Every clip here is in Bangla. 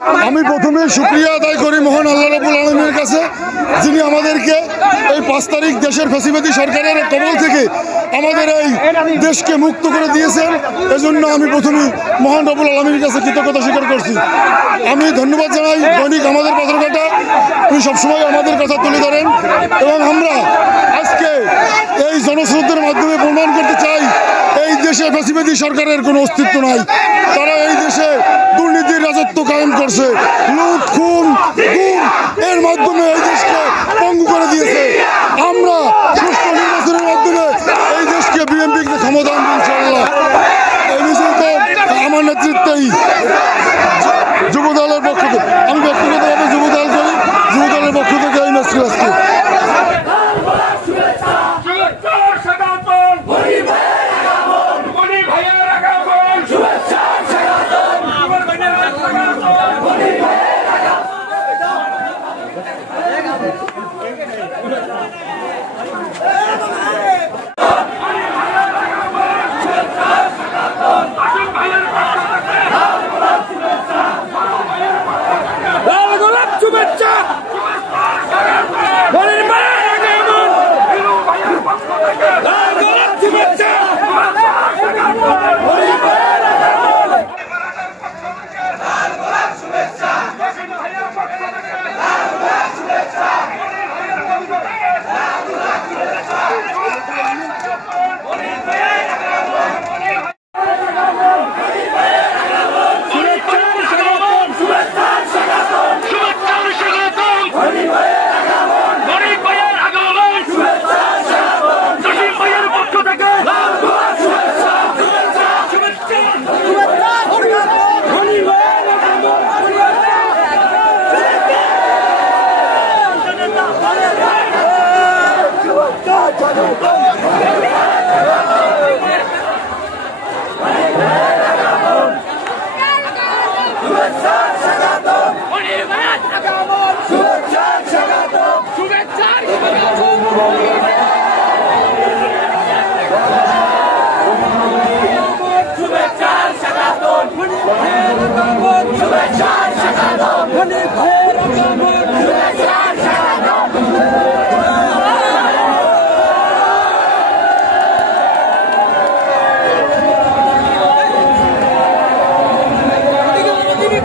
আমি প্রথমে শুকরিয়া আদায় করি মহান আল্লাহ রাব্বুল আলামিনের কাছে, যিনি আমাদেরকে এই 5 তারিখ দেশের ফ্যাসিবাদী সরকারের কবল থেকে আমাদের এই দেশকে মুক্ত করে দিয়েছেন। এজন্য আমি প্রথমেই মহান রাব্বুল আলামিনের কাছে কৃতজ্ঞতা স্বীকার করছি। আমি ধন্যবাদ জানাই দৈনিক আমাদের পাথরঘাটা, উনি সবসময় আমাদের কথা তুলে ধরেন এবং আমরা আজকে এই জনস্রোতের মাধ্যমে প্রমাণ করতে চাই এই দেশে ফ্যাসিবাদী সরকারের কোনো অস্তিত্ব নাই। তারা এই দেশে দুর্নীতির রাজত্ব কায়েম করছে, লুট খুন গুম এর মাধ্যমে এই দেশকে পঙ্গু করে দিয়েছে। আমরা সুষ্ঠু নির্বাচনের মাধ্যমে এই দেশকে বিএনপিকে ক্ষমতা আনবো ইনশাআল্লাহ। এই মিছিল তো আমার নেতৃত্বেই যুবদলের পক্ষ থেকে, আমি ব্যক্তিগতভাবে যুবদল করি, যুবদলের পক্ষ থেকে এই মিছিল আজকে।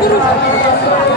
Guru